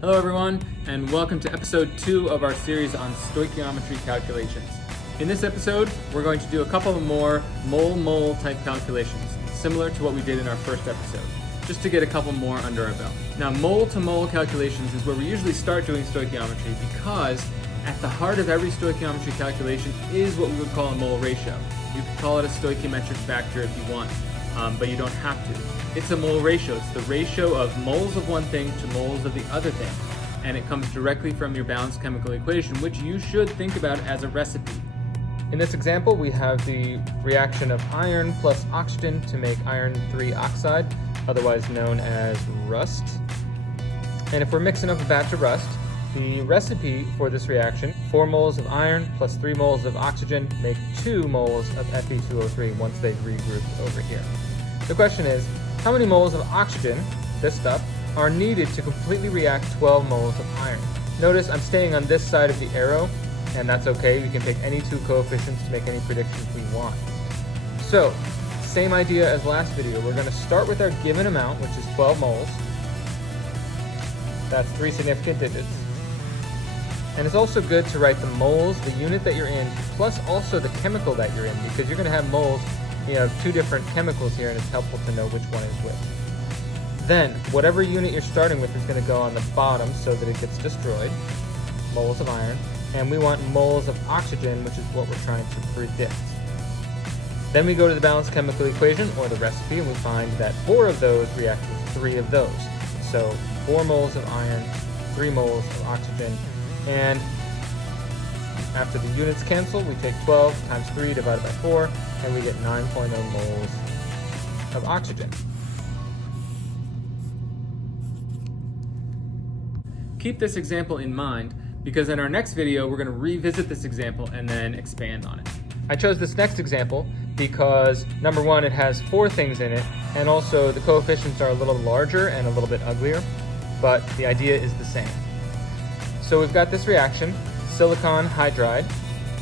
Hello everyone, and welcome to episode 2 of our series on stoichiometry calculations. In this episode, we're going to do a couple of more mole-mole type calculations, similar to what we did in our first episode, just to get a couple more under our belt. Now, mole-to-mole calculations is where we usually start doing stoichiometry because at the heart of every stoichiometry calculation is what we would call a mole ratio. You could call it a stoichiometric factor if you want, but you don't have to. It's a mole ratio. It's the ratio of moles of one thing to moles of the other thing. And it comes directly from your balanced chemical equation, which you should think about as a recipe. In this example, we have the reaction of iron plus oxygen to make iron 3 oxide, otherwise known as rust. And if we're mixing up a batch of rust, the recipe for this reaction, 4 moles of iron plus 3 moles of oxygen make 2 moles of Fe2O3 once they've regrouped over here. The question is, how many moles of oxygen, this stuff, are needed to completely react 12 moles of iron? Notice I'm staying on this side of the arrow, and that's okay. We can pick any 2 coefficients to make any predictions we want. So, same idea as last video. We're going to start with our given amount, which is 12 moles. That's 3 significant digits. And it's also good to write the moles, the unit that you're in, plus also the chemical that you're in, because you're going to have moles. You have 2 different chemicals here, and it's helpful to know which one is which. Then, whatever unit you're starting with is going to go on the bottom so that it gets destroyed, moles of iron, and we want moles of oxygen, which is what we're trying to predict. Then we go to the balanced chemical equation, or the recipe, and we find that 4 of those react with 3 of those. So 4 moles of iron, 3 moles of oxygen, and after the units cancel, we take 12 times 3 divided by 4, and we get 9.0 moles of oxygen. Keep this example in mind because in our next video, we're going to revisit this example and then expand on it. I chose this next example because, number one, it has 4 things in it, and also the coefficients are a little larger and a little bit uglier, but the idea is the same. So we've got this reaction, silicon hydride,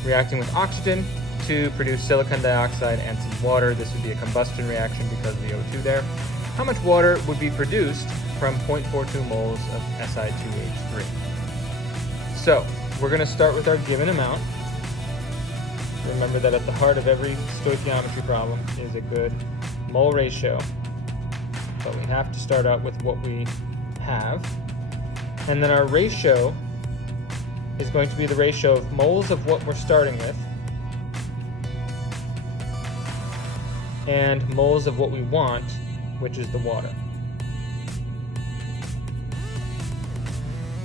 reacting with oxygen to produce silicon dioxide and some water. This would be a combustion reaction because of the O2 there. How much water would be produced from 0.42 moles of Si2H3? So we're going to start with our given amount. Remember that at the heart of every stoichiometry problem is a good mole ratio, but we have to start out with what we have. And then our ratio is going to be the ratio of moles of what we're starting with and moles of what we want, which is the water.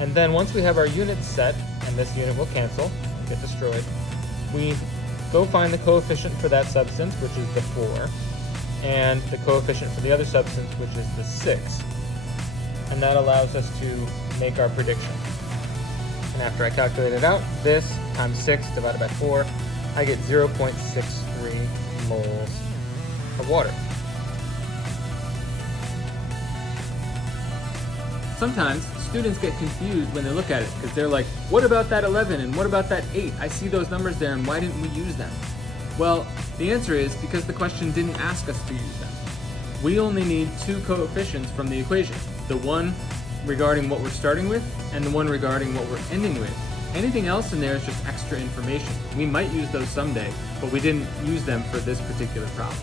And then once we have our units set, and this unit will cancel, get destroyed, we go find the coefficient for that substance, which is the 4, and the coefficient for the other substance, which is the 6. And that allows us to make our prediction. And after I calculate it out, this times 6 divided by 4, I get 0.63 moles of water. Sometimes students get confused when they look at it because they're like, what about that 11 and what about that 8? I see those numbers there and why didn't we use them? Well, the answer is because the question didn't ask us to use them. We only need 2 coefficients from the equation, the one regarding what we're starting with and the one regarding what we're ending with. Anything else in there is just extra information. We might use those someday, but we didn't use them for this particular problem.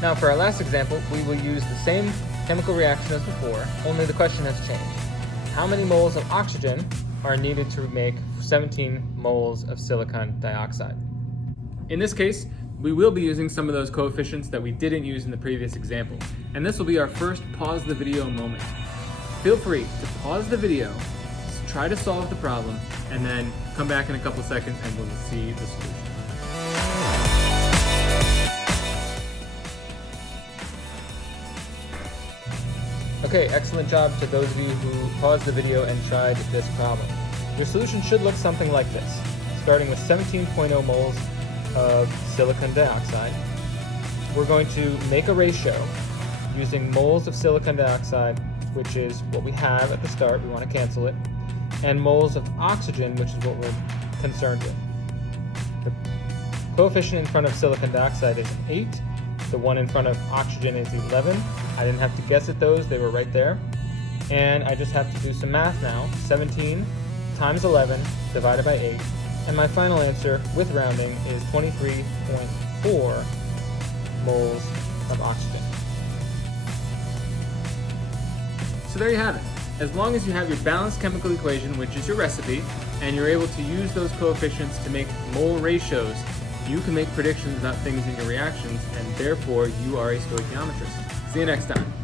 Now for our last example, we will use the same chemical reaction as before, only the question has changed. How many moles of oxygen are needed to make 17 moles of silicon dioxide? In this case, we will be using some of those coefficients that we didn't use in the previous example, and this will be our first pause the video moment. Feel free to pause the video, try to solve the problem, and then come back in a couple seconds and we'll see the solution. Okay, excellent job to those of you who paused the video and tried this problem. Your solution should look something like this. Starting with 17.0 moles of silicon dioxide, we're going to make a ratio using moles of silicon dioxide, which is what we have at the start, we want to cancel it, and moles of oxygen, which is what we're concerned with. The coefficient in front of silicon dioxide is 8, The one in front of oxygen is 11. I didn't have to guess at those, they were right there. And I just have to do some math now. 17 times 11 divided by 8. And my final answer, with rounding, is 23.4 moles of oxygen. So there you have it. As long as you have your balanced chemical equation, which is your recipe, and you're able to use those coefficients to make mole ratios, you can make predictions about things in your reactions, and therefore you are a stoichiometrist. See you next time.